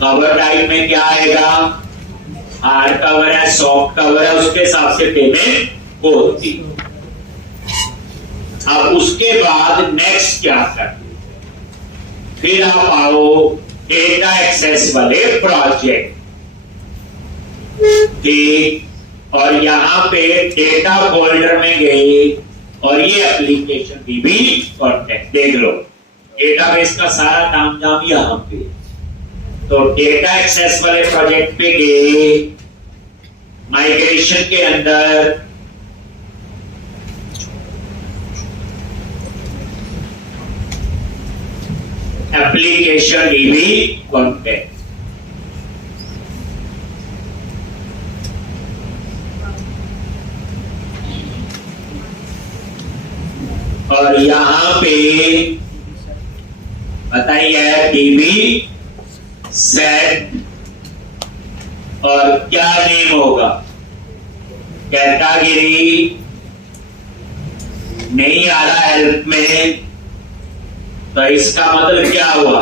Cover type में क्या आएगा, हार्ड कवर है, सॉफ्ट कवर है, उसके हिसाब से पेमेंट होती। अब उसके बाद नेक्स्ट क्या करते, फिर आप आओ डेटा एक्सेस वाले प्रोजेक्ट, ठीक, और यहां पे डेटा फोल्डर में गए और ये एप्लीकेशन भी कॉन्टेक्ट देख लो, डेटाबेस का सारा काम जाम यहां पे। तो डेटा एक्सेस वाले प्रोजेक्ट पे गए, माइग्रेशन के अंदर एप्लीकेशन डीबी कॉन्टेक्ट, और यहां पे बताइए डीबी सेट और क्या नेम होगा, कैटेगरी नहीं आ रहा हेल्प में, तो इसका मतलब क्या हुआ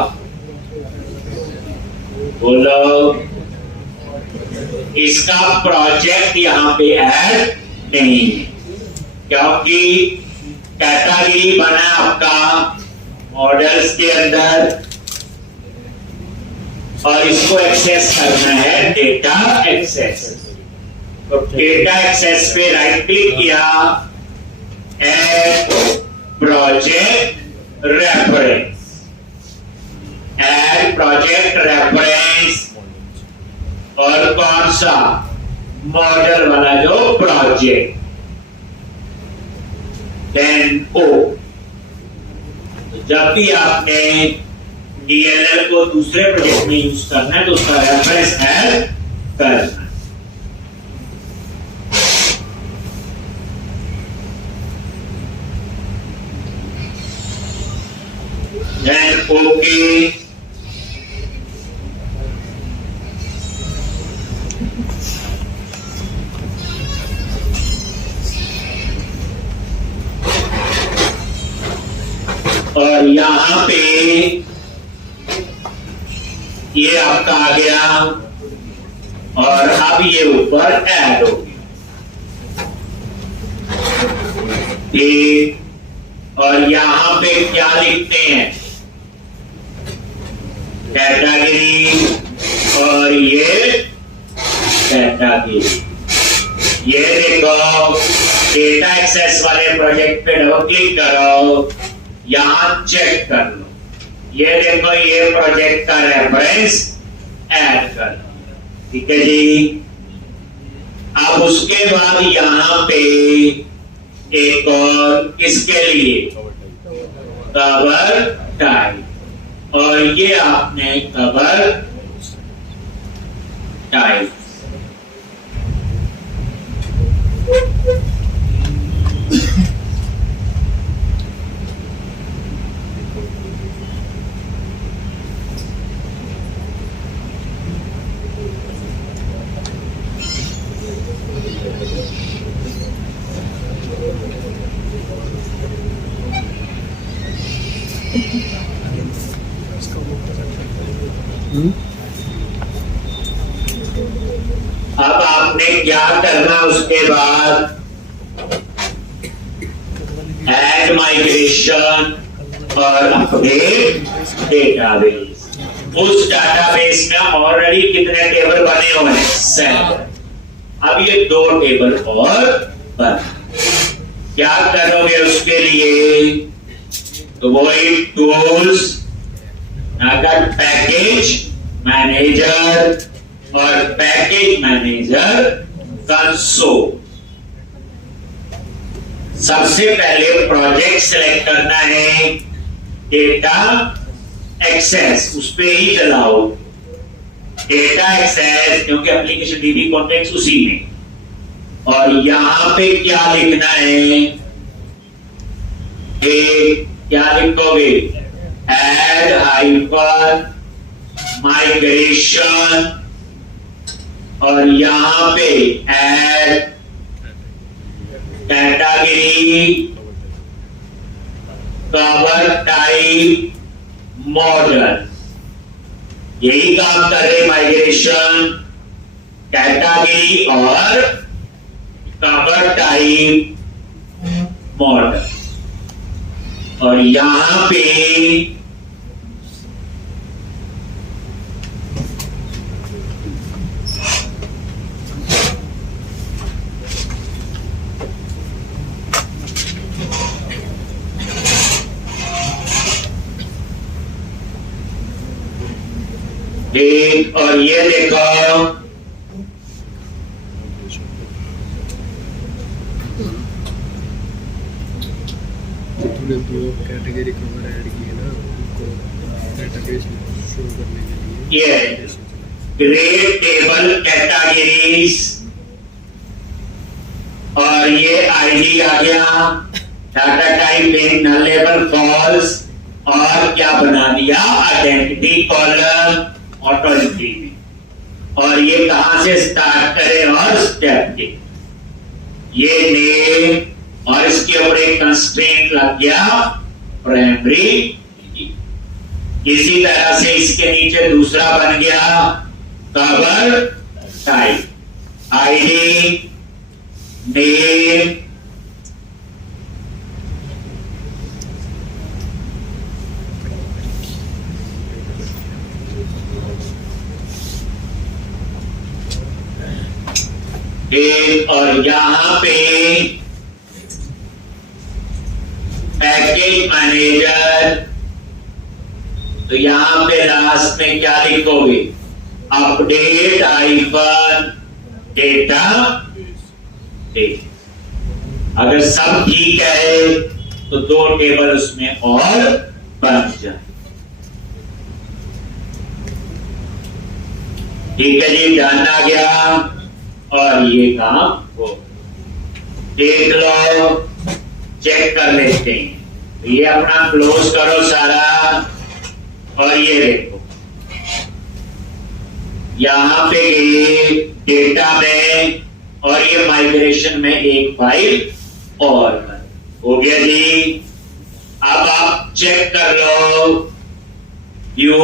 बोलो, इसका प्रोजेक्ट यहां पे ऐड नहीं है, क्योंकि कैटेगरी बना आपका मॉडल्स के अंदर और इसको एक्सेस करना है डेटा एक्सेस। तो डेटा एक्सेस पे राइट क्लिक किया, add project reference, add project reference, और कौन सा मॉडल वाला जो प्रोजेक्ट, देन ओ। जब भी आपने डीएलएल को दूसरे प्रोजेक्ट में यूज करना है तो उसका रेफरेंस ऐड करना है। देन ओके, और यहां पे ये आपका आ गया और अब ये ऊपर ऐड हो गया, ठीक, और यहां पे क्या लिखते हैं, कैटेगरी, और ये कैटेगरी, ये देखो डेटा एक्सेस वाले प्रोजेक्ट पे डबल क्लिक करो, यहां चेक कर लो, ये देखो ये प्रोजेक्ट का रेफरेंस ऐड कर लो, ठीक है जी। अब उसके बाद यहां पे एक और किसके लिए, कवर टाइप, और ये आपने कवर टाइप, अब आपने क्या करना, उसके बाद ऐड माइग्रेशन और अपडेट डेटाबेस। उस डेटाबेस में ऑलरेडी कितने टेबल बने हुए हैं, 7। अब ये 2 टेबल और बन, क्या करोगे उसके लिए, तो वही टूल्स, अगर पैकेज मैनेजर और पैकेज मैनेजर कंसोल, सबसे पहले प्रोजेक्ट सेलेक्ट करना है, डेटा एक्सेस उस पे ही चलाओ, डेटा एक्सेस, क्योंकि एप्लीकेशन डीबी कॉन्टेक्ट उसी में, और यहां पे क्या लिखना है, क्या लिखोगे, ऐड हाइपर माइग्रेशन, और यहां पे add category, cover type, model, यही काम कर रहे माइग्रेशन, कैटेगरी और कवर टाइप मॉडल। और यहां पे एक, और ये देखो तूने दो कैटेगरी कवर ऐड किए ना, उनको डेटाबेस में शो करने के लिए ये ग्रेड टेबल कैटेगरीज, और ये आईडी आ गया, डाटा टाइप नल लेबल फॉल्स, और क्या बना दिया आइडेंटिटी कॉलम ऑटो एंट्री में। और ये कहां से स्टार्ट करें और स्टेप के ये नेम, और इसके ऊपर एक कंस्ट्रेंट लग गया प्राइमरी। इसी तरह से इसके नीचे दूसरा बन गया कवर टाइप, आईडी, नेम, एक, और यहां पे पैकेज मैनेजर। तो यहां पे लास्ट में क्या लिखोगे, अपडेट आइकन डेटा। अगर सब ठीक है तो दो टेबल उसमें और बन जाए। ठीक है जी, जानना गया, और ये काम हो देख लो, चेक कर लेते हैं। ये अपना क्लोज करो सारा, और ये देखो यहां पे ये डेटा में, और ये माइग्रेशन में एक फाइल और हो गया जी। अब आप चेक कर लो, you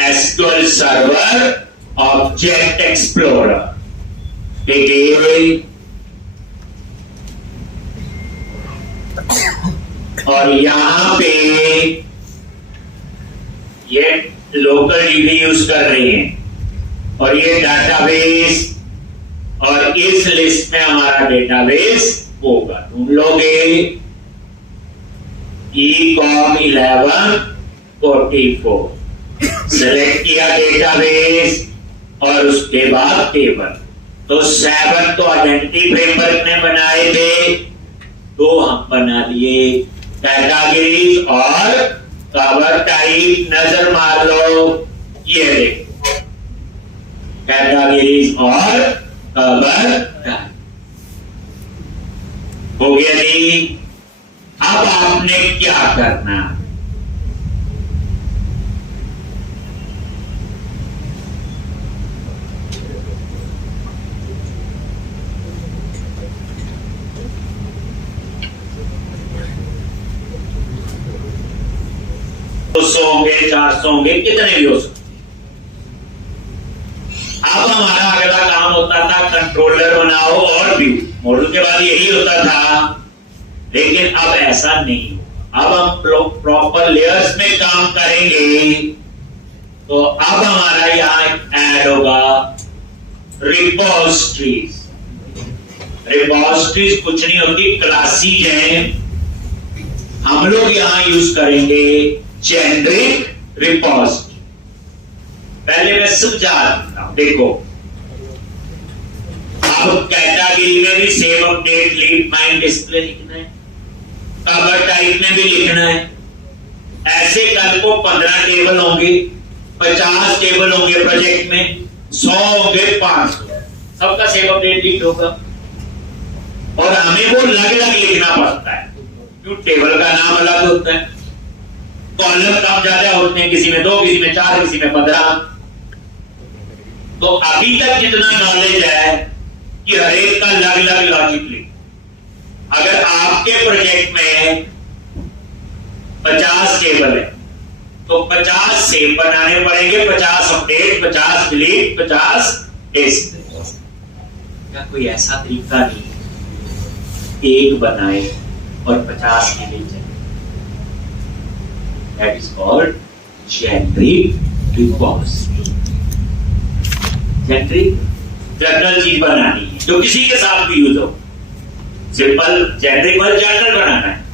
SQL server object explorer, और यहां पे ये लोकल डीबी यूज कर रही हैं, और ये डाटाबेस, और इस लिस्ट में हमारा डेटाबेस होगा। ढूंढ लोगे ecom 1144, सेलेक्ट किया डेटाबेस, और उसके बाद टेबल। तो 7 तो आइडेंटिटी फ्रेमवर्क ने बनाए थे, तो हम बना लिए कैटेगरीज और कवर टाइप। नजर मार लो, ये देखो कैटेगरीज और कवर टाइप हो गया जी। अब आपने क्या करना, होंगे 400 होंगे, कितने भी हो सकते। अब हमारा अगला काम होता था कंट्रोलर बनाओ और व्यू। मॉडल के बाद यही होता था, लेकिन अब ऐसा नहीं होगा। अब हम प्रॉपर लेयर्स में काम करेंगे। तो अब हमारा यहां ऐड होगा रिपोजिटरीज। रिपोजिटरीज कुछ नहीं होती, क्लासेज हैं। हम लोग यहां यूज करेंगे जेनरिक रिपोजिटरी। पहले मैं समझा देता हूं, देखो अब कैटेगरी में भी save update lead mind display लिखना है, कवर टाइप में भी लिखना है। ऐसे कल को 15 टेबल होंगे, 50 टेबल होंगे प्रोजेक्ट में, 100 होंगे, 500, सबका सेव अपडेट लीड होगा। और हमें वो अलग अलग लिखना पड़ता है, क्यों टेबल का नाम अलग होता है, कॉलम कम ज्यादा होते हैं, किसी में 2, किसी में 4, किसी में 15। तो अभी तक जितना नॉलेज है कि हर एक का अलग अलग लॉजिक लिख। अगर आपके प्रोजेक्ट में 50 टेबल है तो 50 सेव बनाने पड़ेंगे, 50 अपडेट, 50 डिलीट, 50 टेस्ट। क्या कोई ऐसा तरीका नहीं एक बनाए और 50 के लिए चले? That is called generic repository. Generic general चीज बनानी है जो किसी के साथ भी यूज हो। सिंपल जेनरिक मतलब जनरल बनाना है।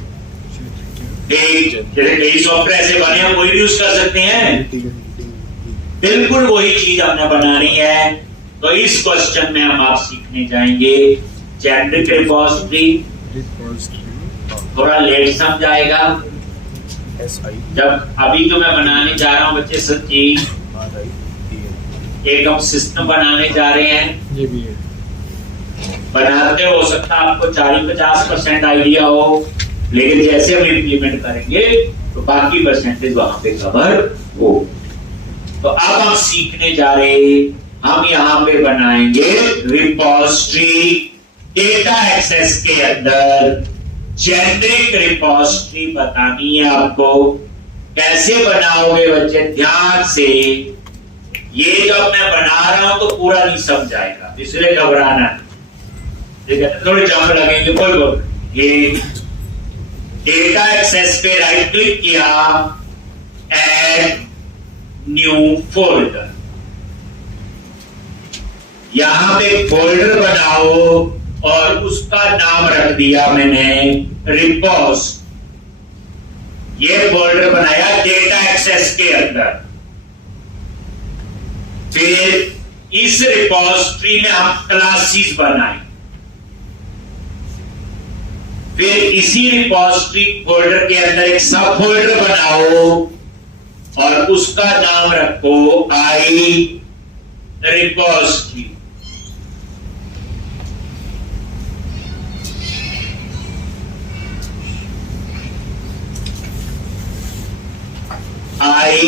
जैसे कई सॉफ्टवेयर ऐसे बने हैं कोई भी यूज कर सकते हैं, बिल्कुल वही चीज हमने बनानी है। तो इस क्वेश्चन में हम आप सीखने जाएंगे जेनरिक रिपॉजिटरी। थोड़ा लेट समझ आएगा जब अभी तो मैं बनाने जा रहा हूं बच्चे सच्ची एक हम सिस्टम बनाने जा रहे हैं। ये भी है बनाते हो सकता है आपको 40-50% आइडिया हो, लेकिन जैसे हम इम्प्लीमेंट करेंगे तो बाकी परसेंटेज वहां पे कवर हो। तो अब हम सीखने जा रहे हैं, हम यहाँ पे बनाएंगे रिपॉजिटरी। डेटा एक्सेस के अंदर जेनरिक रिपॉजिटरी बतानी है आपको। कैसे बनाओगे बच्चे? ध्यान से, ये जब मैं बना रहा हूं तो पूरा नहीं समझ आएगा, इसलिए घबराना ठीक है, थोड़े जंप लगेंगे। बोल ये डेटा एक्सेस पे राइट क्लिक किया, ऐड न्यू फोल्डर। यहां पे फोल्डर बनाओ और उसका नाम रख दिया मैंने रिपॉज। ये फोल्डर बनाया डेटा एक्सेस के अंदर। फिर इस रिपॉजिटरी में हम क्लासेस बनाए। फिर इसी रिपॉजिटरी फोल्डर के अंदर एक सब फोल्डर बनाओ और उसका नाम रखो आई रिपॉजिटरी। आई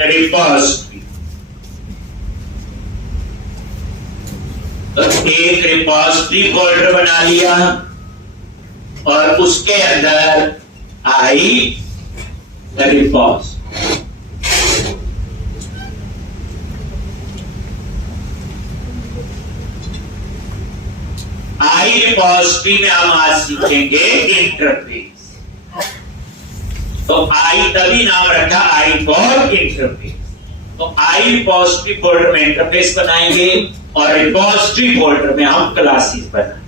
रिपॉजिटरी। तो एक रिपॉजिटरी फोल्डर बना लिया और उसके अंदर आई रिपॉज। आई रिपॉजिटरी में हम आज सीखेंगे इंटरफेस। तो आई तभी नाम रखा आई फॉर इंटरफेस। तो आई रिपॉजिटरी फोल्डर में इंटरफेस बनाएंगे और रिपॉजिटरी फोल्डर में हम क्लासेस बनाएंगे।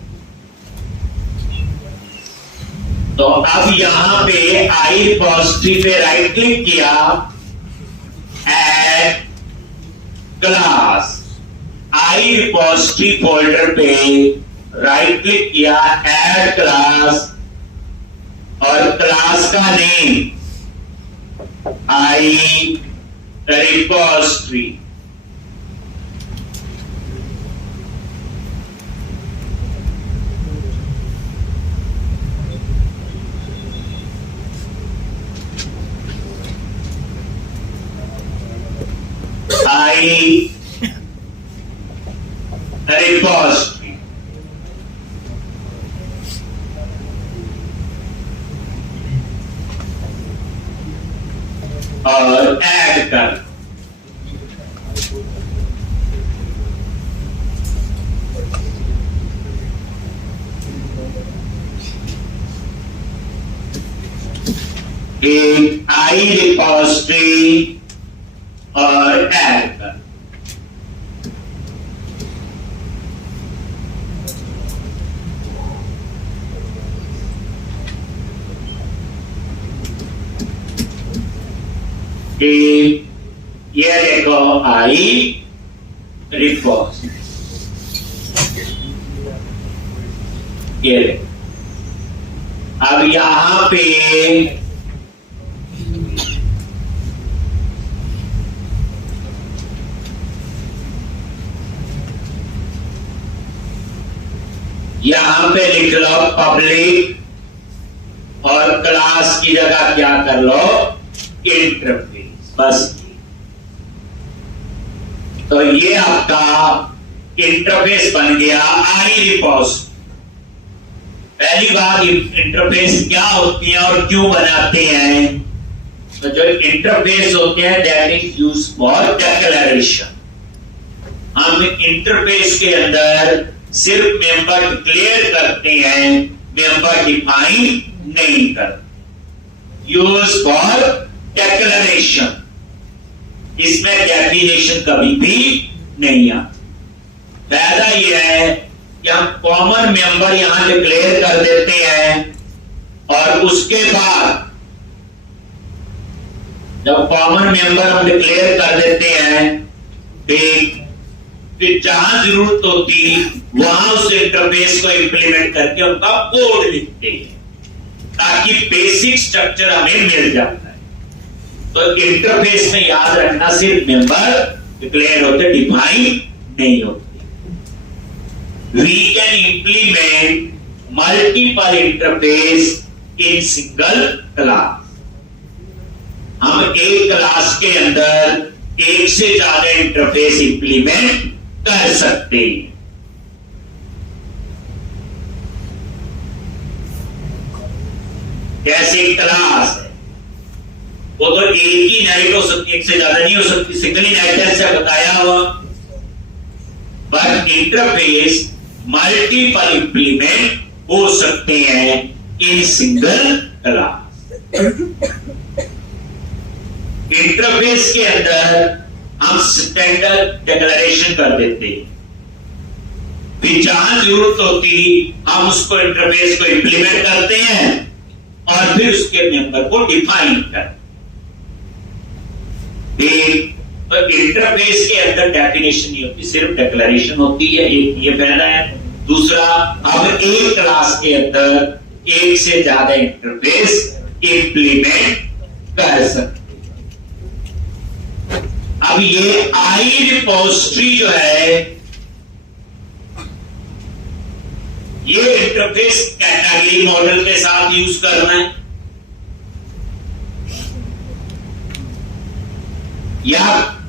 तो अब यहां पे आई रिपॉजिटरी पे राइट क्लिक किया, ऐड क्लास। आई रिपॉजिटरी फोल्डर पे राइट क्लिक किया, ऐड क्लास और क्लास का name I repository. I repository. और ऐड कर। एक आई रिपॉजिटरी और ऐड कर। ये देखो आई रिपॉजिटरी। ये देखो अब यहां पे लिख लो पब्लिक और क्लास की जगह क्या कर लो इंटरफेस, बस। तो ये आपका इंटरफेस बन गया आई रिपॉजिटरी। पहली बात इंटरफेस क्या होती है और क्यों बनाते हैं तो जो इंटरफेस होते हैं that is use for declaration. हम इंटरफेस के अंदर सिर्फ मेंबर डिक्लेयर करते हैं, मेंबर डिफाइन नहीं करते। यूज फॉर डिक्लेरेशन, इसमें डेफिनेशन कभी भी नहीं आता। फायदा यह है कि हम कॉमन मेंबर यहां डिक्लेयर कर देते हैं और उसके बाद जब कॉमन मेंबर हम डिक्लेयर कर देते हैं फिर जहां जरूरत होती वहां उस इंटरफेस को इंप्लीमेंट करके उनका कोड लिखते हैं ताकि बेसिक स्ट्रक्चर हमें मिल जाता है। तो इंटरफेस में याद रखना सिर्फ मेंबर डिक्लेयर होते, डिफाइन नहीं होते। We can implement multiple interface in single class. हम एक क्लास के अंदर एक से ज्यादा इंटरफेस इंप्लीमेंट कर सकते हैं। जैसे क्लास है वो तो एक ही नाइट हो सकती है, एक से ज्यादा नहीं हो सकती, सिंगल ही नाइट ऐसा बताया हुआ। बट इंटरफेस मल्टीपल इंप्लीमेंट हो सकते हैं इन सिंगल क्लास। इंटरफेस के अंदर हम स्टैंडर्ड डिक्लेरेशन कर देते हैं, फिर जहां जरूरत होती हम उसको इंटरफेस को इंप्लीमेंट करते हैं और फिर उसके मेंबर को डिफाइन करते हैं। तो इंटरफेस के अंदर डेफिनेशन नहीं होती, सिर्फ डिक्लेरेशन होती है। एक ये फायदा है। दूसरा, हम एक क्लास के अंदर एक से ज्यादा इंटरफेस इंप्लीमेंट कर सकते। अब ये आई रिपोजिटरी जो है ये इंटरफेस कैटेगरी मॉडल के साथ यूज करना है या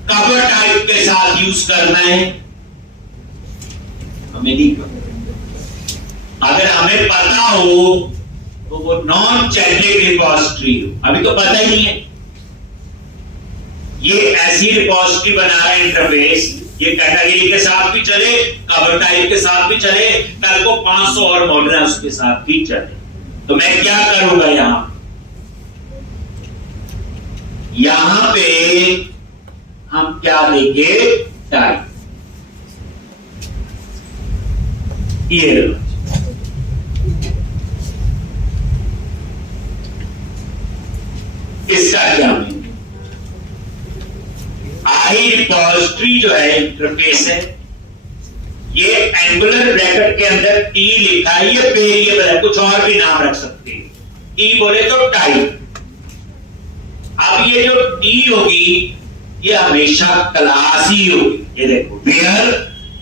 कवर टाइप के साथ यूज करना है, हमें नहीं पता। अगर हमें पता हो तो वो नॉन चैटलिक रिपोजिटरी हो, अभी तो पता ही नहीं है। ये ऐसी रिपोजिटरी बना रहा है इंटरफेस, ये कैटेगरी के साथ भी चले, कवर टाइप के साथ भी चले, कल को 500 और मॉडल है उसके साथ भी चले। तो मैं क्या करूंगा यहां पे हम क्या देंगे, टाइप। ये इसका क्या मीनिंग? आई रिपोजिटरी जो है इंटरफेस है, ये एंगुलर ब्रैकेट के अंदर टी लिखा है, ये वेरिएबल है, कुछ और भी नाम रख सकते हैं। टी बोले तो टाइप। अब ये जो टी होगी ये हमेशा क्लास ही होगी। ये देखो वेयर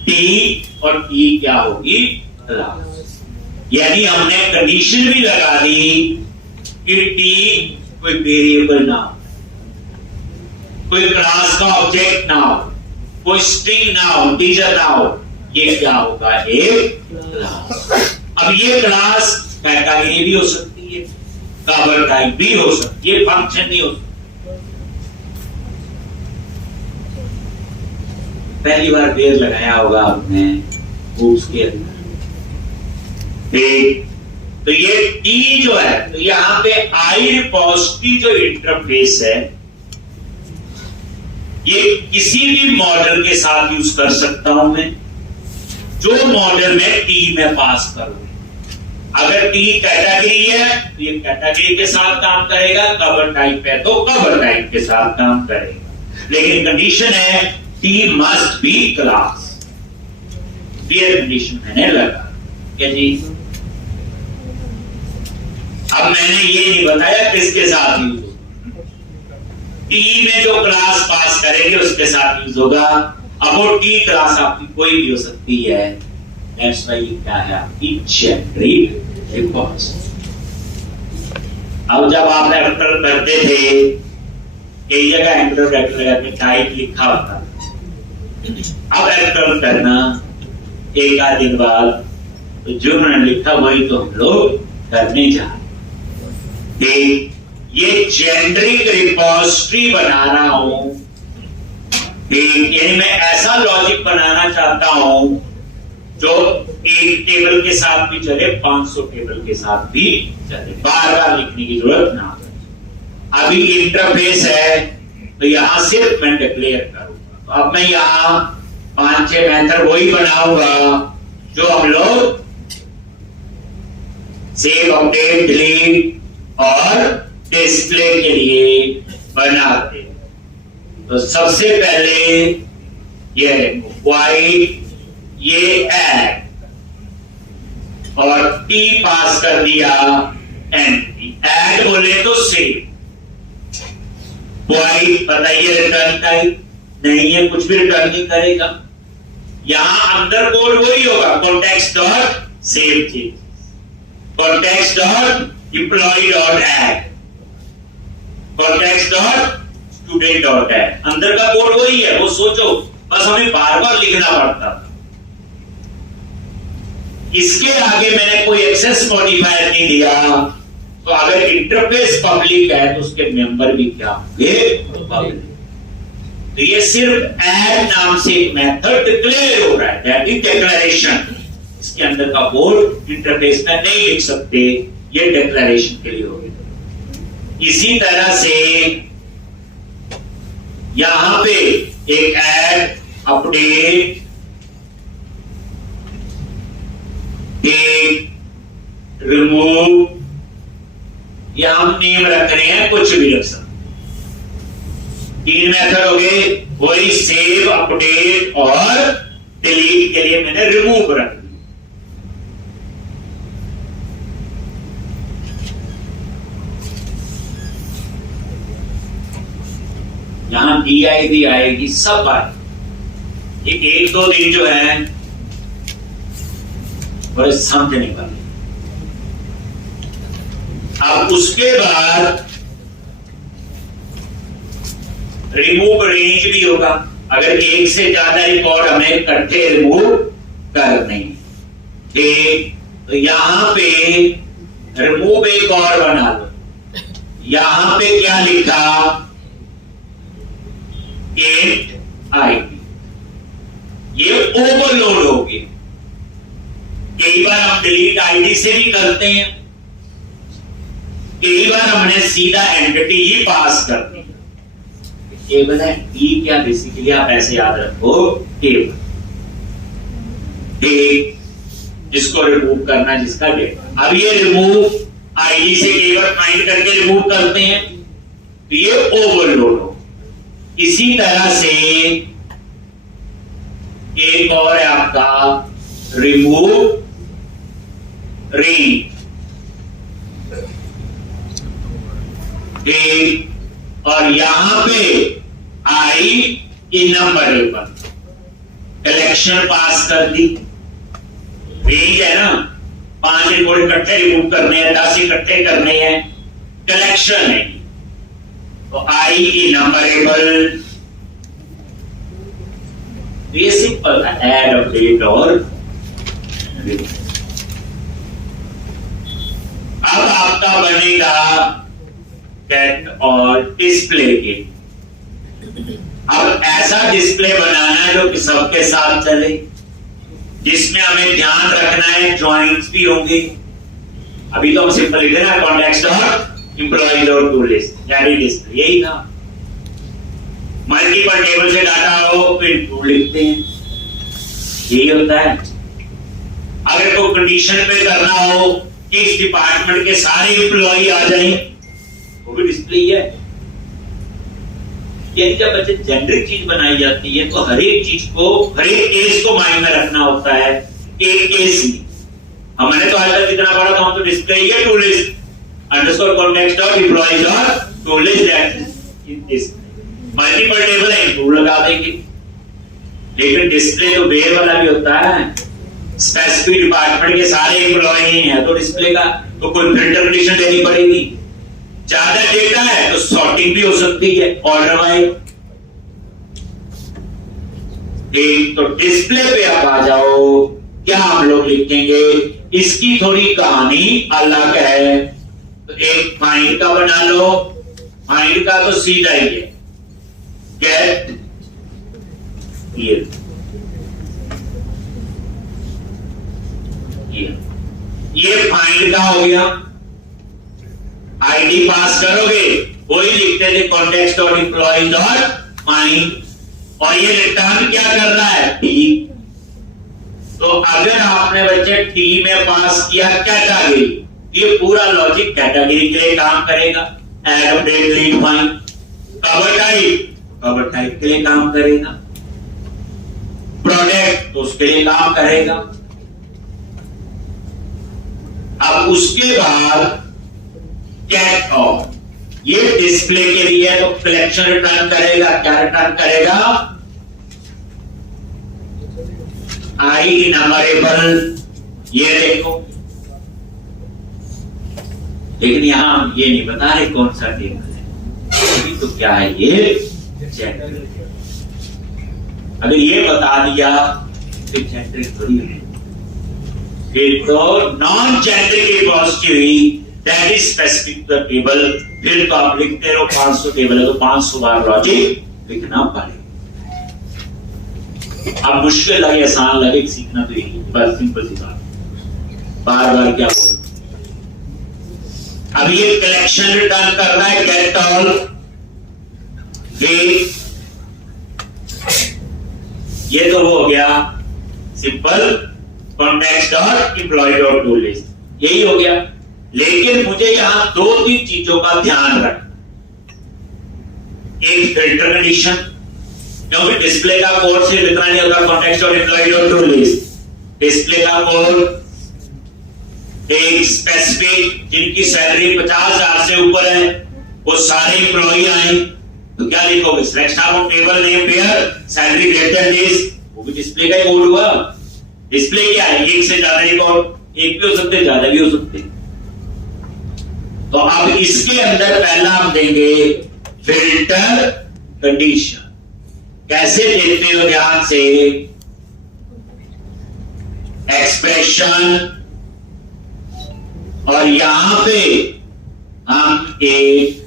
टी और टी क्या होगी, क्लास। यानी हमने कंडीशन भी लगा दी कि टी कोई वेरिएबल ना हो, कोई क्लास का ऑब्जेक्ट ना हो, कोई स्ट्रिंग ना हो, इंटीजर ना हो, ये क्या होगा, एक क्लास। अब ये क्लास कैटेगरी भी हो सकती है, कवर टाइप भी हो सकती है, फंक्शन नहीं हो सकती। पहली बार पेज लगाया होगा आपने बुक्स के अंदर। तो ये टी जो है, तो यहां पे आई रिपोजिटरी जो इंटरफेस है ये किसी भी मॉडल के साथ यूज कर सकता हूं मैं, जो मॉडल में टी में पास करूं। अगर टी कैटेगरी है तो ये कैटेगरी के साथ काम करेगा, कवर टाइप है तो कवर टाइप के साथ काम करेगा। लेकिन कंडीशन है टी मस्ट बी क्लास। ये कंडीशन मैंने लगा क्या जी। अब मैंने ये नहीं बताया किसके साथ यूज होगा, टी में जो क्लास पास करेंगे उसके साथ यूज होगा। अब वो टी क्लास आपकी कोई भी हो सकती है। दैट्स व्हाई ये क्या है, आपकी जेनेरिक रिपोजिटरी। अब जब आप एंटर करते थे कई जगह एंटर करके टाइप लिखा होता, अब एंटर करना एक आध दिन बाद तो जो मैंने लिखा वही तो हम लोग करने जा रहे। ये जेनरिक रिपोजिटरी बना रहा हूं, यानी मैं ऐसा लॉजिक बनाना चाहता हूं जो एक टेबल के साथ भी चले, 500 टेबल के साथ भी चले, बार बार लिखने की जरूरत ना पड़े। अभी इंटरफेस है तो यहां सिर्फ मैं डिक्लेयर करूंगा। तो अब मैं यहां 5-6 मेथड वही बनाऊंगा जो हम लोग सेव, अपडेट, डिलीट और डिस्प्ले के लिए बनाते हैं। तो सबसे पहले ये वाइट, ये ऐड और टी पास कर दिया एंट्री। ऐड बोले तो सेव, वाइट बताइए रिटर्न टाइप नहीं है, कुछ भी रिटर्न नहीं करेगा। यहां अंदर कोड वही होगा, context dot save change, context dot employ dot add, context dot student dot add, अंदर का कोड वही है। वो सोचो बस हमें बार बार लिखना पड़ता था। इसके आगे मैंने कोई एक्सेस मॉडिफायर नहीं दिया, तो अगर इंटरफेस पब्लिक है तो उसके मेंबर भी क्या होंगे, पब्लिक। तो ये सिर्फ ऐड नाम से एक मेथड डिक्लेयर हो रहा है, दैट इज डिक्लेरेशन। इसके अंदर का कोड इंटरफेस में नहीं लिख सकते, ये डिक्लेरेशन के लिए होगा। इसी तरह से यहां पे एक ऐड, अपडेट, रिमूव, या हम नेम रख रहे हैं, कुछ भी रख सकते। 3 मेथड हो गए, वही सेव, अपडेट और डिलीट के लिए मैंने रिमूव रख दिया। यहां DID आएगी, सब आएगी। ये 1-2 दिन जो है बड़े समझने वाले। अब उसके बाद रिमूव रेंज भी होगा, अगर एक से ज्यादा रिकॉर्ड हमें इकट्ठे रिमूव करने, ठीक। तो यहां पे रिमूव एक और बना लो। यहां पे क्या लिखा, इंट आईडी, ये ओवरलोड हो गया। कई बार हम डिलीट आईडी से भी करते हैं, कई बार हमने सीधा एंटिटी ही पास कर दी। टेबल है, ई क्या बेसिकली आप ऐसे याद रखो, टेबल, ठीक, जिसको रिमूव करना, जिसका डेटा। अब ये रिमूव आईडी से केवल फाइंड करके रिमूव करते हैं, तो ये ओवरलोड हो। इसी तरह से एक और है आपका रिमूव रेंज, और यहां पे आई इनम्बरेबल, कलेक्शन पास कर दी। रेंज है ना, 5 रिकॉर्ड इकट्ठे रिमूव करने हैं, 10 इकट्ठे करने हैं, कलेक्शन है, तो आई इनम्बरेबल। ये सिंपल है, ऐड, अपडेट और रिमूव। अब आपका बनेगा गेट और डिस्प्ले के। अब ऐसा डिस्प्ले बनाना है जो कि सबके साथ चले, जिसमें हमें ध्यान रखना है ज्वाइंट्स भी होंगे। अभी तो हम सिंपल लिख देना, context dot employ dot to list, यानी डिस्प्ले, यही था। मल्टीपल टेबल से डाटा हो फिर टू लिखते हैं, यही होता है। अगर कोई कंडीशन पे करना हो कि इस डिपार्टमेंट के सारे एम्प्लॉय आ जाएं, वो भी डिस्प्ले ही है। यानी जब बच्चे जेनरिक चीज बनाई जाती है तो हर एक चीज को, हर एक केस को माइंड में रखना होता है। एक केस ही हमने तो आज तक जितना पढ़ा था, हम तो डिस्प्ले ही है, to list underscore context dot employ dot to list, that is multiple table है, टू लगा देंगे। लेकिन डिस्प्ले तो वेयर वाला भी होता है, स्पेसिफिक डिपार्टमेंट के सारे एम्प्लॉय हैं तो डिस्प्ले का तो कोई फिल्टर कंडीशन देनी पड़ेगी। ज्यादा डेटा है तो सॉर्टिंग भी हो सकती है, ऑर्डर वाइज। तो डिस्प्ले पे आप आ जाओ, क्या हम लोग लिखेंगे, इसकी थोड़ी कहानी अलग है। तो एक फाइंड का बना लो, फाइंड का तो सीधा ही है, गेट ये फाइंड का हो गया। आईडी पास करोगे, वही लिखते थे कॉन्टेक्स्ट और एम्प्लॉय डॉट फाइंड, और ये रिटर्न क्या कर रहा है, टी। तो अगर आपने बच्चे टी में पास किया कैटेगरी, ये पूरा लॉजिक कैटेगरी के लिए काम करेगा। Add update lead find, cover type के लिए काम करेगा, प्रोडक्ट तो उसके लिए काम करेगा। अब उसके बाद गेट ऑफ, ये डिस्प्ले के लिए है, तो कलेक्शन रिटर्न करेगा। क्या रिटर्न करेगा, आई नंबरेबल, ये देखो। लेकिन यहां हम ये नहीं बता रहे कौन सा टेबल है, तो क्या है ये चेक। अगर ये बता दिया फिर जेनरिक थोड़ी है, फिर तो non generic repository that is specific to the table. फिर तो आप लिखते रहो 500 टेबल है तो 500 बार लॉजिक लिखना पड़ेगा। अब मुश्किल लगे आसान लगे सीखना तो यही बस, सिंपल सी बात, बार बार क्या बोल। अब ये कलेक्शन रिटर्न कर रहा है, गेट ऑल वे, ये तो हो गया simple context dot employ dot to list, यही हो गया। लेकिन मुझे यहां 2-3 चीजों का ध्यान रखना। एक फिल्टर कंडीशन, क्योंकि डिस्प्ले का कोड सिर्फ इतना नहीं होता, context dot employ dot to list display का कोड एक स्पेसिफिक जिनकी सैलरी 50,000 से ऊपर है वो सारे एम्प्लॉय आए तो क्या लिखोगे, select from table name where salary greater this, वो भी डिस्प्ले का ही कोड हुआ। डिस्प्ले क्या है, एक से ज्यादा रिकॉर्ड, एक भी हो सकते ज्यादा भी हो सकते। तो अब इसके अंदर पहला हम देंगे फिल्टर कंडीशन। कैसे देखते हो ध्यान से, एक्सप्रेशन, और यहां पे हम एक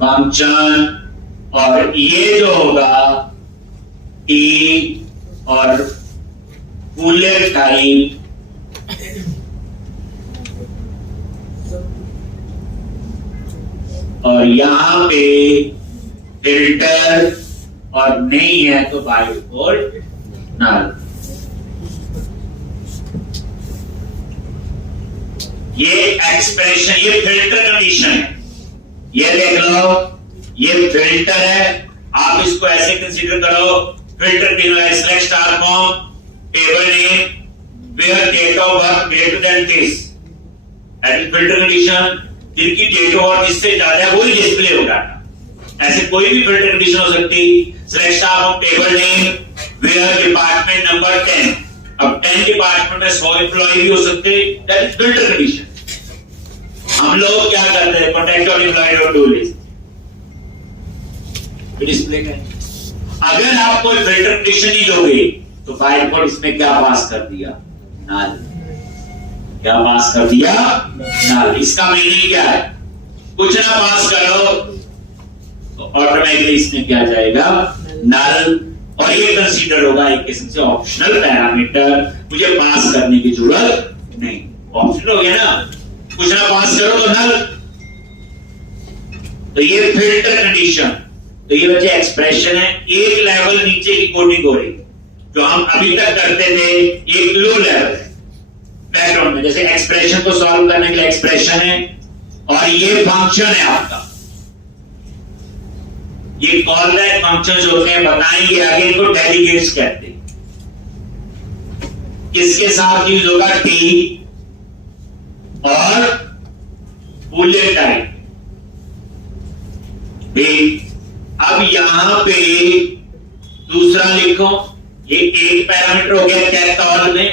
फंक्शन, और ये जो होगा टी और बुलेट टाइप, और यहां पे फिल्टर, और नहीं है तो बाय डिफॉल्ट नल। ये एक्सप्रेशन, ये फिल्टर कंडीशन है, ये देख लो, ये फिल्टर है। आप इसको ऐसे कंसीडर करो, filter select star from table name where date of birth greater than this, that is filter condition. जिनकी डेट ऑफ बर्थ इससे ज्यादा है वही डिस्प्ले होगा। ऐसे कोई भी फिल्टर कंडीशन हो सकती, select star from table name where department number 10, अब 10 डिपार्टमेंट में 100 एम्प्लॉय भी हो सकते, दैट इज फिल्टर कंडीशन। हम लोग क्या करते हैं, कॉन्टेक्ट और employ dot to list display का। अगर आप कोई फिल्टर कंडीशन नहीं दोगे तो बाय डिफॉल्ट इसमें क्या पास कर दिया, नल। क्या पास कर दिया, नल। इसका मीनिंग क्या है, कुछ ना पास करो तो ऑटोमेटिकली इसमें क्या जाएगा, नल। और ये कंसीडर होगा एक किस्म से ऑप्शनल पैरामीटर, मुझे पास करने की जरूरत नहीं, ऑप्शनल हो गया ना, कुछ ना पास करो तो नल। तो ये फिल्टर कंडीशन, तो ये बच्चे एक्सप्रेशन है। एक लेवल नीचे की कैटेगरी जो हम अभी तक करते थे, एक लो लेवल है बैकग्राउंड में, जैसे एक्सप्रेशन को सॉल्व करने के लिए एक्सप्रेशन है, और ये फंक्शन है आपका। ये कॉल बैक फंक्शन होते हैं, बताएंगे आगे, इनको डेलीगेट्स कहते हैं। किसके साथ यूज होगा, टी और बुलेट टाइप। अब यहां पे दूसरा लिखो, ये एक पैरामीटर हो गया कैट में,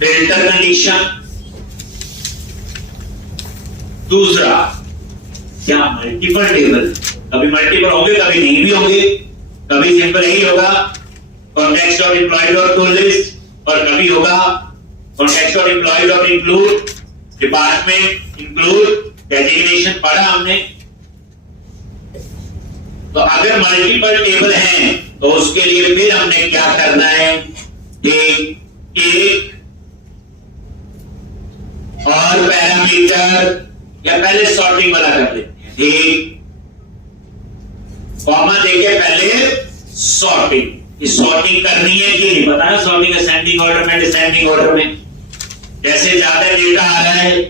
फिल्टर कंडीशन। दूसरा क्या, मल्टीपल टेबल, कभी मल्टीपल होंगे कभी नहीं भी होंगे, कभी सिंपल ही होगा कॉन्टेक्स्ट और एम्प्लॉय डॉट टू लिस्ट, और कभी होगा context of employ dot include, department include, designation पढ़ा हमने। तो अगर मल्टीपल टेबल हैं तो उसके लिए फिर हमने क्या करना है, एक और पैरामीटर, या पहले सॉर्टिंग वाला कर लेते हैं, एक कॉमा देके पहले सॉर्टिंग। इस सॉर्टिंग करनी है कि नहीं, बताया सॉर्टिंग असेंडिंग ऑर्डर में, डिसेंडिंग ऑर्डर में। जैसे ज्यादा डेटा आ रहा है,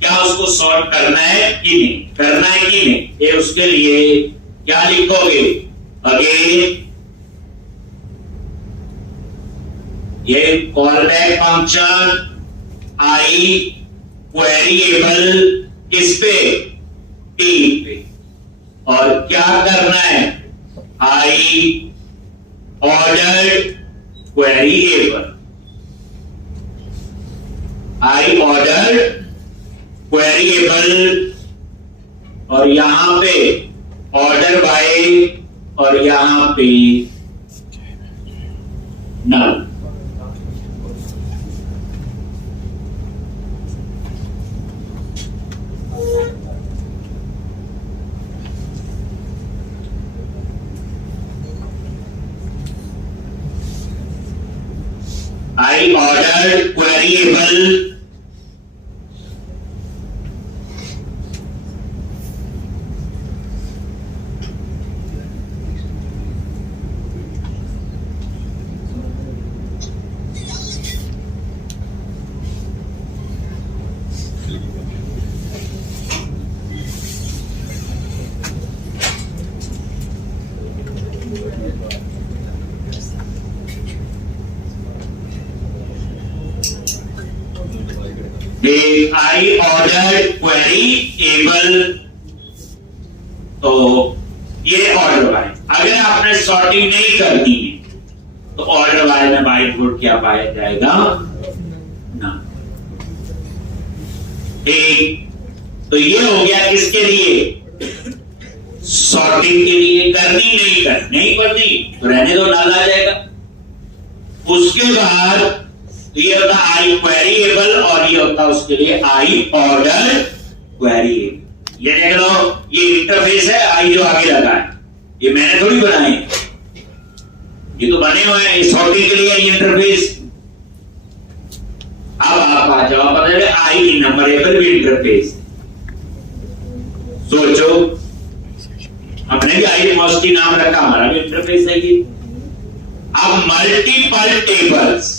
क्या उसको सॉर्ट करना है कि नहीं, करना है कि नहीं, ये उसके लिए क्या लिखोगे, अगेन ये कॉल बैक फंक्शन आई क्वेरीएबल किस पे, टी पे, और क्या करना है, आई ऑर्डर्ड क्वेरीएबल, आई ऑर्डर्ड क्वेरीएबल, और यहां पे ऑर्डर बाय, और यहां पे नल। I ordered queryable I ordered queryable, तो ये ऑर्डर बाय। अगर आपने सॉर्टिंग नहीं करनी है तो ऑर्डर बाय में बाय इनपुट क्या पाया जाएगा, ना। ठीक, तो ये हो गया किसके लिए, सॉर्टिंग के लिए। करनी नहीं करनी तो रहने दो, नल आ जाएगा। उसके बाद ये होता आई क्वेरीएबल, और ये होता उसके लिए आई ऑर्डर क्वेरीएबल। ये देख लो, ये इंटरफेस है, आई जो आगे लगा है, ये मैंने थोड़ी बनाए, ये तो बने हुए हैं सॉर्टिंग के लिए इंटरफेस। अब आप आ जाओ, पता है आई नंबरेबल भी इंटरफेस। सोचो, हमने भी आई मॉस्टी नाम रखा, हमारा भी इंटरफेस है कि अब मल्टीपल टेबल्स,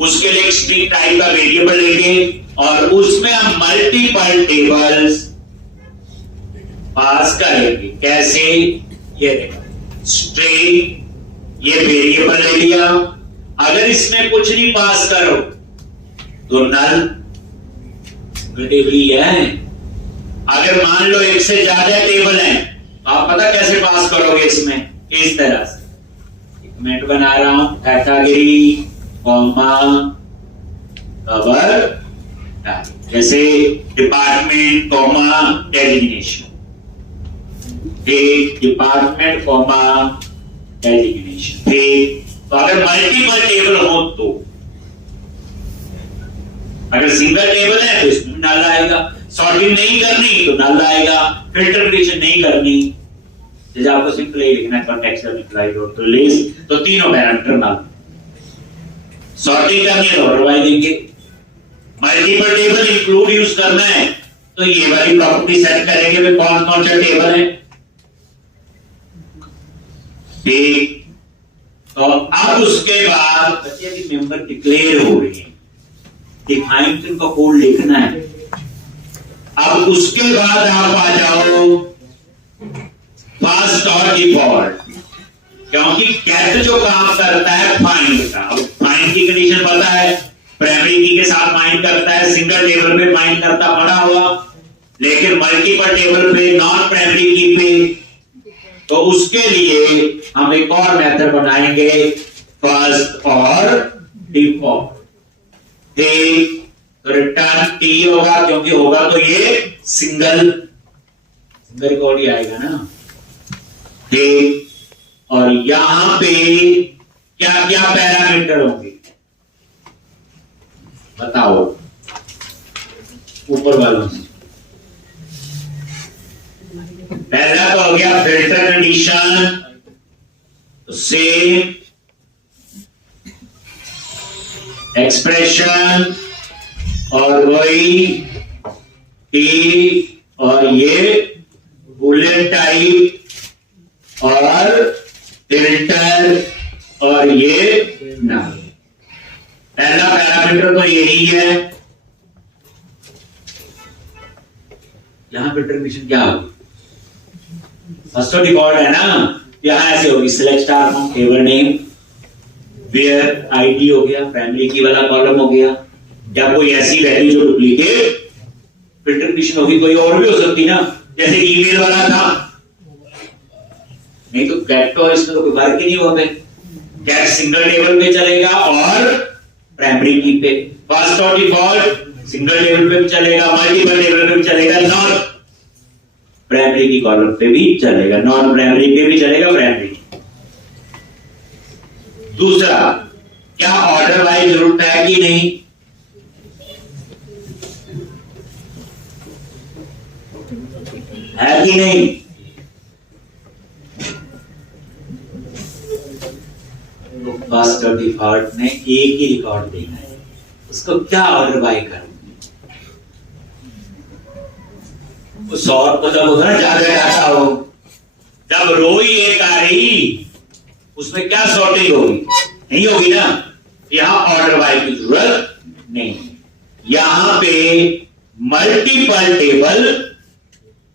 उसके लिए एक स्ट्रिंग टाइप का वेरिएबल लेंगे और उसमें हम मल्टीपल टेबल्स पास करेंगे। कैसे, ये देखो, स्ट्रिंग ये वेरिएबल ले लिया, अगर इसमें कुछ नहीं पास करो तो नल टेबल ही है। अगर मान लो एक से ज्यादा टेबल हैं, आप पता कैसे पास करोगे इसमें, इस तरह से कमेंट बना रहा हूं, कैटेगरी कॉमा कवर, जैसे department comma designation, department comma designation. तो अगर मल्टीपल टेबल हो तो, अगर सिंगल टेबल है तो इसमें नल आएगा। सॉर्टिंग नहीं करनी तो नल आएगा, फिल्टर कंडीशन नहीं करनी, जैसे आपको सिंपल ही लिखना है context of employ dot list, तो तीनों पैरामीटर नल। सॉर्टिंग करनी है तो ऑर्डर बाय देंगे। मल्टीपल टेबल इंक्लूड यूज करना है तो ये वाली प्रॉपर्टी सेट करेंगे वे कौन कौन सा टेबल है। ठीक, तो अब उसके बाद बच्चे भी मेंबर डिक्लेयर हो रहे हैं, डिफाइन का कोड लिखना है। अब उसके बाद आप आ जाओ फर्स्ट और डिफॉल्ट, क्योंकि कैट जो काम करता है फाइंड का, अब फाइंड की कंडीशन पता है, प्राइमरी की के साथ फाइंड करता है, सिंगल टेबल पे फाइंड करता पड़ा हुआ, लेकिन मल्टीपल टेबल पे नॉन प्राइमरी की पे, तो उसके लिए हम एक और मेथड बनाएंगे फर्स्ट और डिफॉल्ट। ठीक, तो रिटर्न टी होगा, क्योंकि होगा तो ये सिंगल रिकॉर्ड ही आएगा ना। ठीक, और यहां पे क्या क्या पैरामीटर होंगे, बताओ ऊपर वालों से। पहला तो हो गया फिल्टर कंडीशन, तो सेम एक्सप्रेशन और वही टी और ये बुलेट टाइप और फिल्टर और ये ना। पहला पैरामीटर तो यही है। यहां फिल्टर कंडीशन क्या होगी? फर्स्ट डिफॉल्ट है ना, यहां ऐसे होगी select star from table name where ID हो गया, प्राइमरी की वाला कॉलम हो गया, या कोई ऐसी वैल्यू जो डुप्लीकेट फिल्टर कंडीशन होगी। कोई और भी हो सकती ना, जैसे ईमेल वाला था, नहीं तो गेट तो इसमें तो कोई फर्क ही नहीं हुआ। गेट सिंगल टेबल पे चलेगा और प्राइमरी की पे। फर्स्ट और डिफॉल्ट सिंगल टेबल पे भी चलेगा, मल्टीपल टेबल पे भी चलेगा, नॉन प्राइमरी की कॉलम पे भी चलेगा, नॉन प्राइमरी पे भी चलेगा, प्राइमरी। दूसरा, क्या ऑर्डर वाइज जरूरत है कि नहीं? है कि नहीं? तो फर्स्ट और डिफॉल्ट ने एक ही रिकॉर्ड देना है, उसको क्या ऑर्डर बाय करूं? सॉर्ट तो जब होगा ना, ज्यादा आता हो, जब रो ही एक आ रही उसमें क्या सॉर्टिंग होगी? नहीं होगी ना। यहां ऑर्डर बाय की जरूरत नहीं। यहां पे मल्टीपल टेबल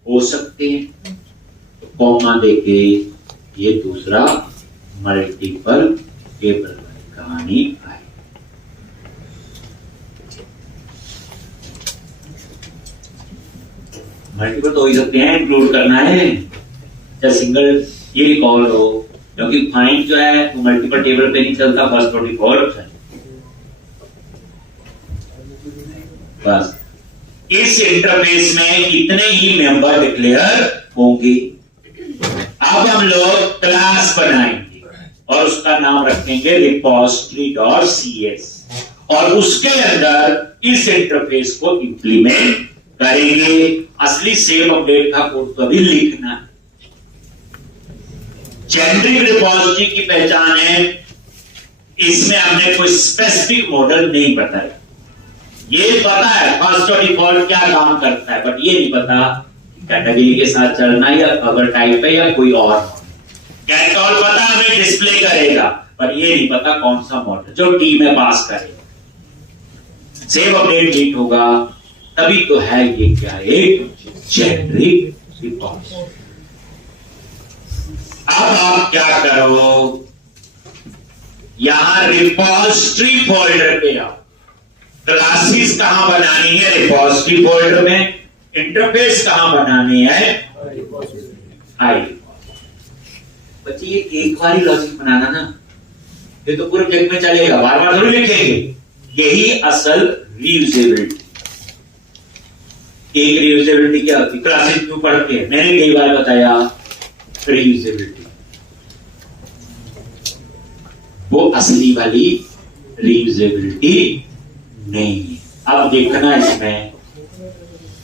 हो सकते हैं, तो कॉमा देके ये दूसरा मल्टीपल टेबल वाली कहानी आए। मल्टीपल तो हो ही सकते हैं, इंक्लूड करना है या सिंगल ये रिकॉर्ड हो, क्योंकि फाइंड जो है वो मल्टीपल टेबल पे नहीं चलता, फर्स्ट और डिफॉल्ट है। बस इस इंटरफेस में इतने ही मेंबर डिक्लेयर होंगे। अब हम लोग क्लास बनाएंगे और उसका नाम रखेंगे repository.cs और उसके अंदर इस इंटरफेस को इंप्लीमेंट करेंगे। असली सेव अपडेट का कोड तो अभी लिखना है। जेनरिक रिपोजिटरी की पहचान है, इसमें हमने कोई स्पेसिफिक मॉडल नहीं बताया। ये पता है फर्स्ट और डिफॉल्ट क्या काम करता है, बट ये नहीं पता कैटेगरी के साथ चलना या अगर टाइप है या कोई और। कैट ऑल पता हमें डिस्प्ले करेगा, पर ये नहीं पता कौन सा मॉडल जो टी में पास करेगा। सेव अपडेट लीट होगा तभी तो है ये क्या, एक जेनरिक रिपोजिटरी। अब आप क्या करो, यहां रिपोजिटरी फोल्डर पे आओ। क्लासेस कहां बनानी है? रिपोजिटरी फोल्डर में। इंटरफेस कहां बनानी है? आईडी। बच्चे ये एक बार ही लॉजिक बनाना ना, ये तो पूरे प्रोजेक्ट में चलेगा, बार बार थोड़ी लिखेंगे। यही असल रीयूजेबिलिटी। एक रीयूजेबिलिटी क्या होती है? क्लासेस क्यों पढ़ते हैं, मैंने कई बार बताया। रीयूजेबिलिटी वो असली वाली रीयूजेबिलिटी नहीं है। अब देखना इसमें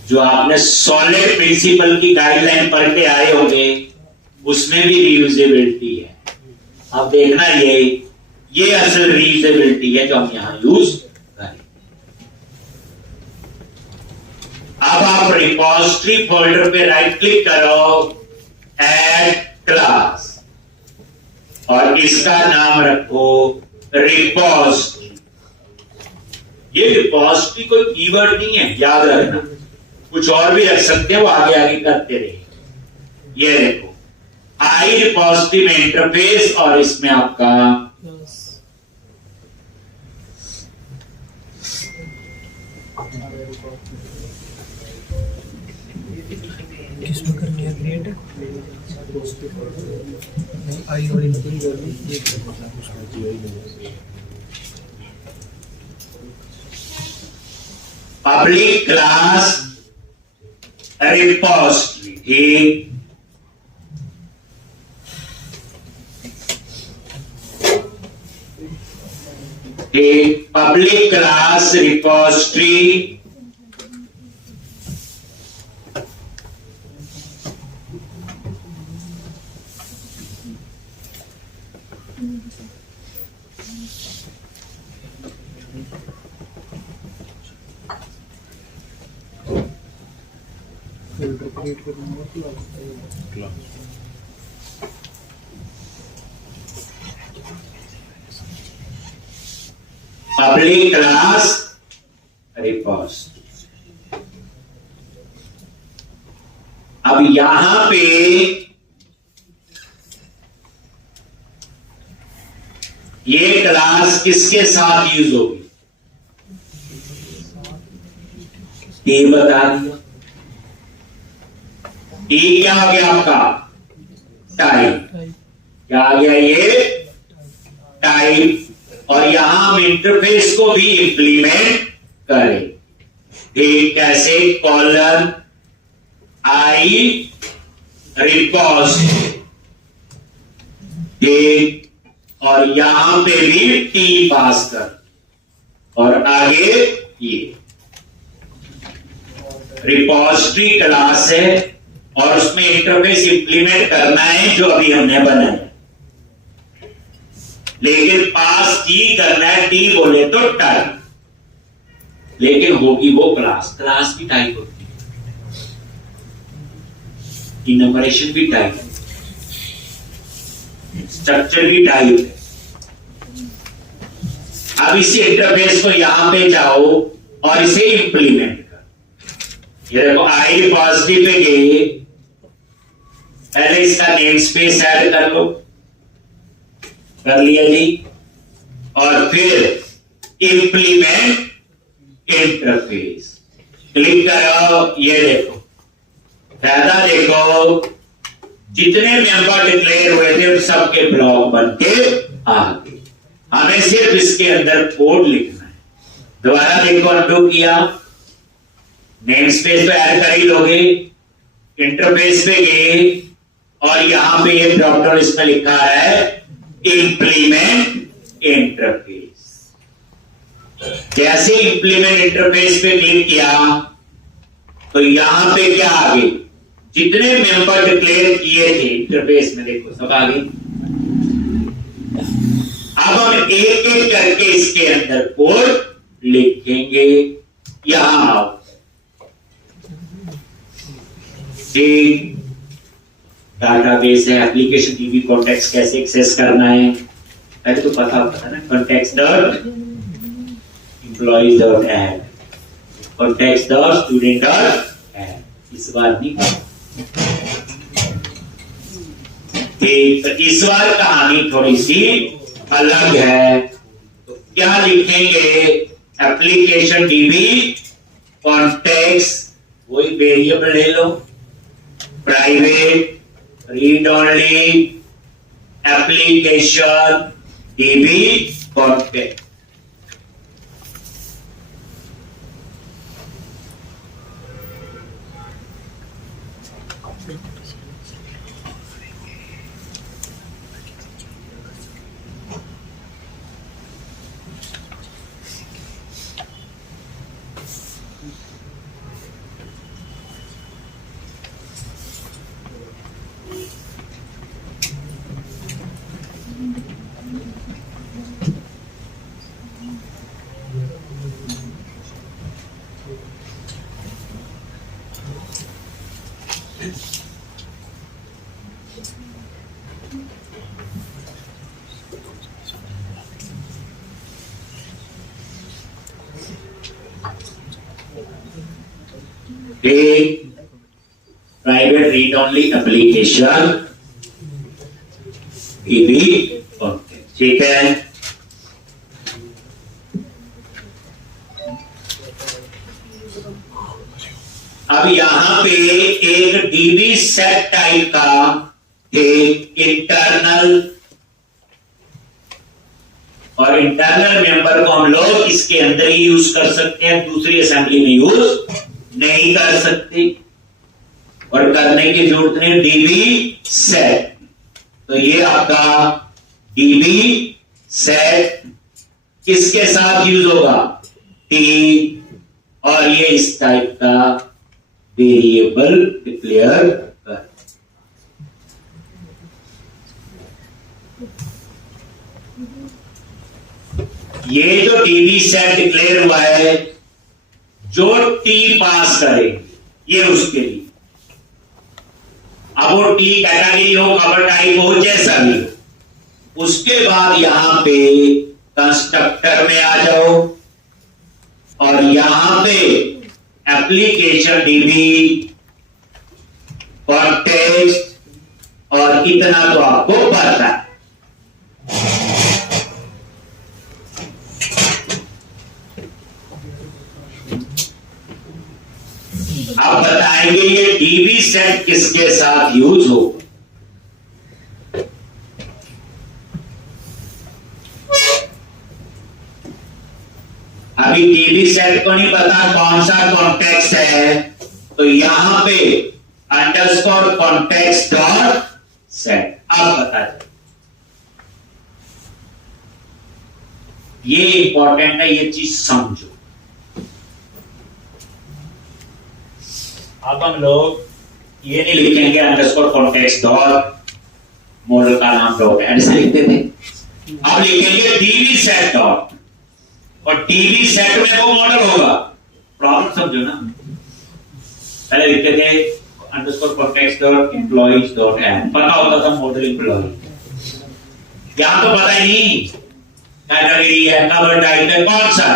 जो आपने सॉलिड प्रिंसिपल की गाइडलाइन पढ़ के आए होंगे उसमें भी रीयूजेबिलिटी है। अब देखना ये असल रीयूजेबिलिटी है जो हम यहां यूज करें। अब आप रिपोजिटरी फोल्डर पे राइट क्लिक करो, ऐड क्लास और इसका नाम रखो रिपोजिटरी। ये रिपोजिटरी कोई कीवर्ड नहीं है, याद रखना। कुछ और भी रख सकते हैं, वो आगे आगे करते रहे। ये देखो आई रिपोजिटरी में इंटरफेस और इसमें आपका किसमें करनी है क्रिएट? आई वाली ये पब्लिक क्लास रिपोजिटरी, ठीक। एक public class repository folder create करना होगा क्लास पब्लिक क्लास रिपोजिटरी। अब यहां पे ये क्लास किसके साथ यूज होगी, ये बता दिया। ये क्या हो गया आपका, टाइप। क्या आ गया ये, टाइप। और यहां हम इंटरफेस को भी इंप्लीमेंट करें। ठीक, कैसे, कॉलम आई रिपोजिटरी, ठीक, और यहां पे भी टी पास कर, और आगे ये रिपोजिटरी क्लास है और उसमें इंटरफेस इंप्लीमेंट करना है जो अभी हमने बनाया, लेकिन पास टी करना है, टी बोले तो टाइप, लेकिन होगी वो क्लास। क्लास भी टाइप होती है, इनमरेशन भी टाइप है, स्ट्रक्चर भी टाइप है। अब इसी इंटरफेस को यहां पे जाओ और इसे इंप्लीमेंट कर। ये देखो आई रिपोजिटरी पे गए, पहले इसका नेम स्पेस ऐड कर लो, कर लिया जी, और फिर इंप्लीमेंट इंटरफेस क्लिक करो। ये देखो फायदा, देखो जितने मेंबर डिक्लेयर हुए थे उन सबके ब्लॉक बन के आ गए। हमें सिर्फ इसके अंदर कोड लिखना है। दोबारा देखो, अनडू किया, नेम स्पेस पे ऐड कर ही लोगे, इंटरफेस पे गए और यहां पे ये ड्रॉप डाउन इसमें लिखा है इंप्लीमेंट इंटरफेस। जैसे इंप्लीमेंट इंटरफेस पे क्लिक किया तो यहां पे क्या आ गए, जितने मेंबर डिक्लेयर किए थे इंटरफेस में, देखो सब आ गए। अब हम एक एक करके इसके अंदर कोड लिखेंगे। यहां आओ, ठीक, डाटाबेस है, एप्लीकेशन डीबी कॉन्टेक्स्ट कैसे एक्सेस करना है, पहले तो पता होता है ना, context dot employees dot add, context dot student dot add, इस बार नहीं। ठीक, तो इस बार कहानी थोड़ी सी अलग है। तो क्या लिखेंगे, एप्लीकेशन डीबी कॉन्टेक्स्ट, वही वेरिएबल ले लो, private read only application DB context. Private read only application DB context, ठीक है। अब यहां पे एक डीबी सेट टाइप का एक इंटरनल, और इंटरनल मेंबर को हम लोग इसके अंदर ही यूज कर सकते हैं, दूसरी असेंबली में यूज नहीं कर सकते, और करने की जरूरत नहीं। डीबी सेट, तो ये आपका डीबी सेट किसके साथ यूज होगा? टी, और ये इस टाइप का वेरिएबल डिक्लेयर कर। ये जो टीवी सेट डिक्लेयर हुआ है, जो टी पास करे ये उसके लिए, अब वो टी कैटेगरी हो, कवर टाइप हो, जैसा भी हो, उसके बाद यहां पे कंस्ट्रक्टर में आ जाओ और यहां पे एप्लीकेशन डीबी, कॉन्टेक्स्ट, और इतना तो आपको पता है। अब बताएंगे ये डीबी सेट किसके साथ यूज हो। अभी डीबी सेट को नहीं पता कौन सा कॉन्टेक्स्ट है, तो यहां पे अंडरस्कोर कॉन्टेक्स्ट डॉट सेट, अब बता दे। ये इंपॉर्टेंट है, ये चीज समझो। अब हम लोग ये नहीं लिखेंगे अंडरस्कोर कॉन्टेक्स्ट डॉट मॉडल का नाम डॉट, ऐसे लिखते थे। अब लिखेंगे डीबी सेट डॉट, और टीवी सेट में वो मॉडल होगा। प्रॉब्लम समझो ना, पहले लिखते थे underscore context dot employees dot M, पता होता था मॉडल एम्प्लॉय। यहां तो पता ही नहीं कैटेगरी है, कवर टाइप है, कौन सा।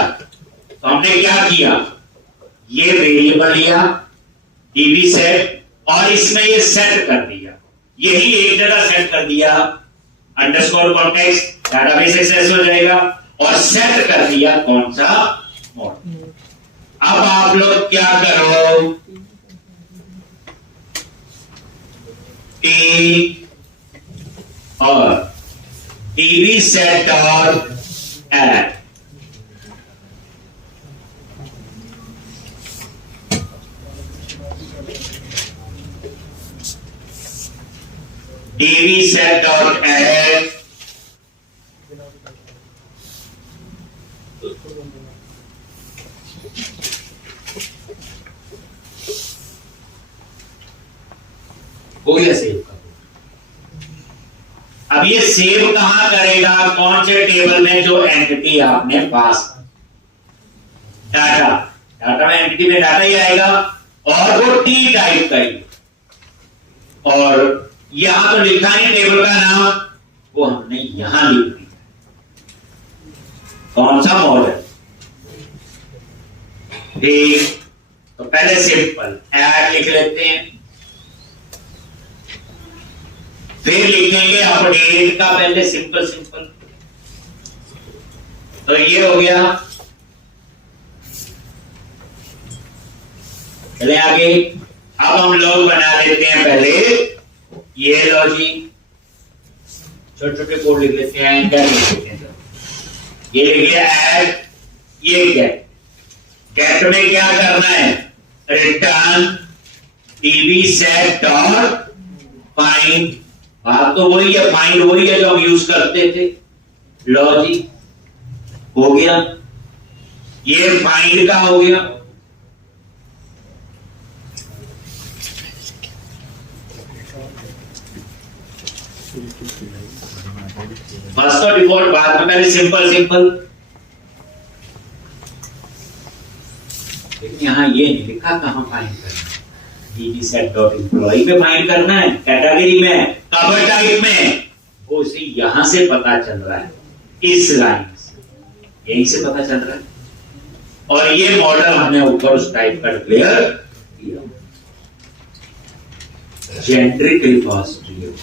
तो हमने क्या किया, ये वेरिएबल लिया टीवी सेट, और इसमें ये सेट कर दिया, यही एक जगह सेट कर दिया, अंडरस्कोर कॉन्टेक्स्ट डेटाबेस एक्सेस हो जाएगा, और सेट कर दिया कौन सा मॉडल। अब आप लोग क्या करो, टी और टीवी सेट और add, TV set dot add हो गया सेव का। अब ये सेव कहां करेगा, कौन से टेबल में, जो एंटिटी आपने पास, डाटा, डाटा में एंटिटी में डाटा ही आएगा, और वो टी टाइप करेगी, और यहां तो लिखा नहीं टेबल का नाम, वो हमने यहां लिख दिया कौन सा मॉडल। ठीक, तो पहले सिंपल ऐड लिख लेते हैं, फिर लिखेंगे अपडेट का, पहले सिंपल सिंपल, तो ये हो गया। चले आगे, अब हम लोग बना लेते हैं पहले ये लॉजिक, छोटे छोटे कोड लिख लेते हैं, क्या लिख लेते हैं, ये लिख लिया ऐड, ये गेट, गेट में क्या करना है, return TV set dot find, बात तो वही है, फाइंड वही है जो हम यूज करते थे, लॉजिक हो गया, ये फाइंड का हो गया। फर्स्ट तो डिफॉल्ट, बाद में पहले सिंपल सिंपल, लेकिन यहां ये नहीं लिखा कहां फाइंड करना, टीवी सेट डॉट एम्प्लॉय में फाइंड करना है, कैटेगरी में, कवर टाइप में, वो उसे यहां से पता चल रहा है, इस लाइन से, यहीं से पता चल रहा है, और ये मॉडल हमने ऊपर उस टाइप का डिक्लेयर किया, जेनेरिक रिपॉजिटरी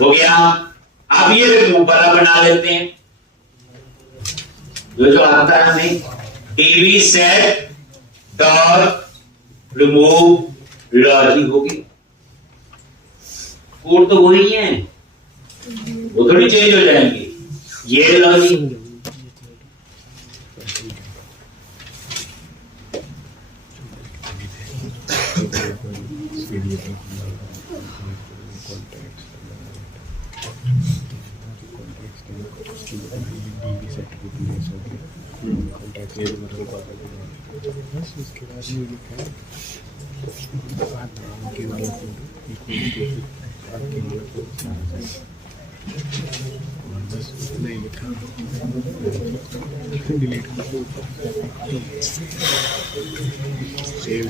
हो गया। अब ये रिमूव वाला बना लेते हैं, जो आता है हमें, TV set dot remove logic होगी, कोड तो वही है, वो थोड़ी चेंज हो जाएंगे, ये लॉजिक बस उसके बाद ये लिखा है नाम के वाला बस नहीं लिखा डिलीट सेव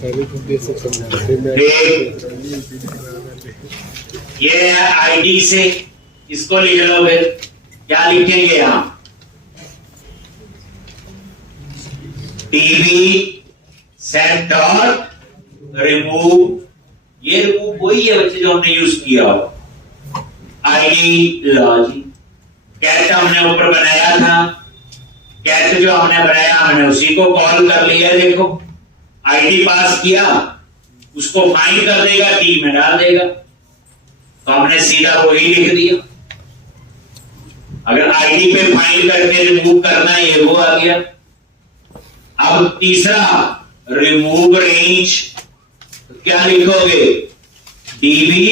पहले तो दे सकता ये आईडी से इसको लिख लो। फिर क्या लिखेंगे यहाँ? TV set dot remove. ये रिमूव वही है बच्चे जो हमने यूज किया हो। आईडी लॉजिक कैट हमने ऊपर बनाया था, कैट जो हमने बनाया हमने उसी को कॉल कर लिया। देखो आईडी पास किया, उसको फाइंड कर देगा, टी में डाल देगा, तो हमने सीधा वही लिख दिया। अगर आईडी पे फाइंड करके रिमूव करना है, ये वो आ गया। अब तीसरा रिमूव रेंज, क्या लिखोगे? DB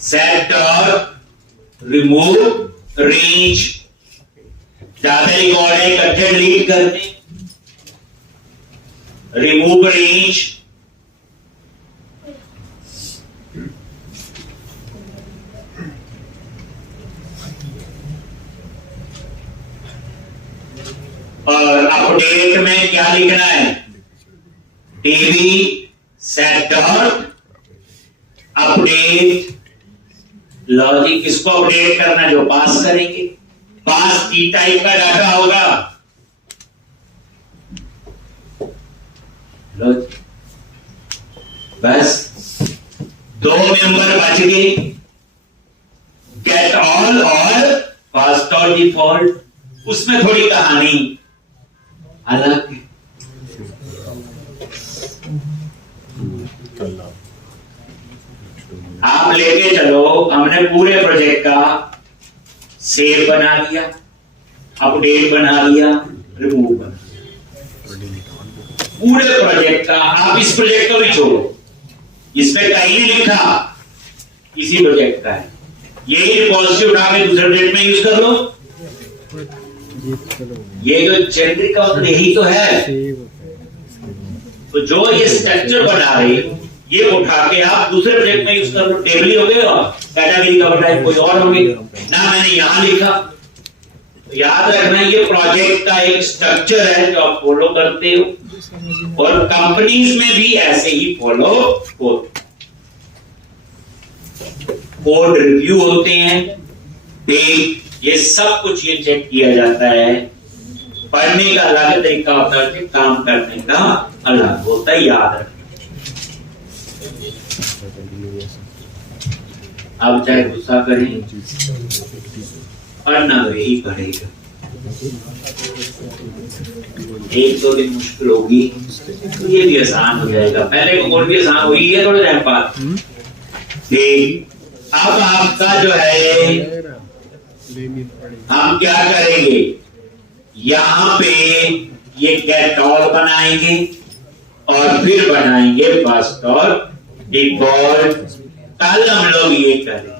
set dot remove range. ज्यादा रिकॉर्ड है, इकट्ठे डिलीट करने। रिमूव रेंज और अपडेट में क्या लिखना है? TV set dot update logic. किसको अपडेट करना? जो पास करेंगे। पास की टाइप का डाटा होगा। बस 2 मेंबर बच गए, गेट ऑल और फास्ट और डिफॉल्ट। उसमें थोड़ी कहानी अलग है। आप लेके चलो, हमने पूरे प्रोजेक्ट का सेव बना दिया, अपडेट बना दिया, रिमूव बना दिया, पूरे प्रोजेक्ट का। आप इस प्रोजेक्ट को भी छोड़ो, इसमें कहीं नहीं लिखा इसी प्रोजेक्ट का है। यही रिपोजिटरी उठा के दूसरे प्रोजेक्ट में यूज कर लो। ये जो जेनरिक का मतलब यही तो है। तो जो ये स्ट्रक्चर बना रहे, ये उठा के आप दूसरे प्रोजेक्ट में यूज कर लो। टेबल ही हो गए और कैटेगरी का टाइप कोई और होगी ना। मैंने यहां लिखा, तो याद रखना ये प्रोजेक्ट का एक स्ट्रक्चर है जो आप फॉलो करते हो, और कंपनीज में भी ऐसे ही फॉलो हो। कोड रिव्यू होते हैं, ये सब कुछ ये चेक किया जाता है। पढ़ने का अलग तरीका होता है, काम करने का अलग होता है, याद रखना। अब चाहे गुस्सा करें और ना वही पढ़ेगा। 1-2 दिन मुश्किल होगी, तो ये भी आसान हो जाएगा। पहले को कोड भी आसान हुई है थोड़े टाइम बाद। अब आपका जो है, हम क्या करेंगे? यहां पे ये गेट ऑल बनाएंगे और फिर बनाएंगे फर्स्ट और डिफॉल्ट। कल हम लोग ये करें।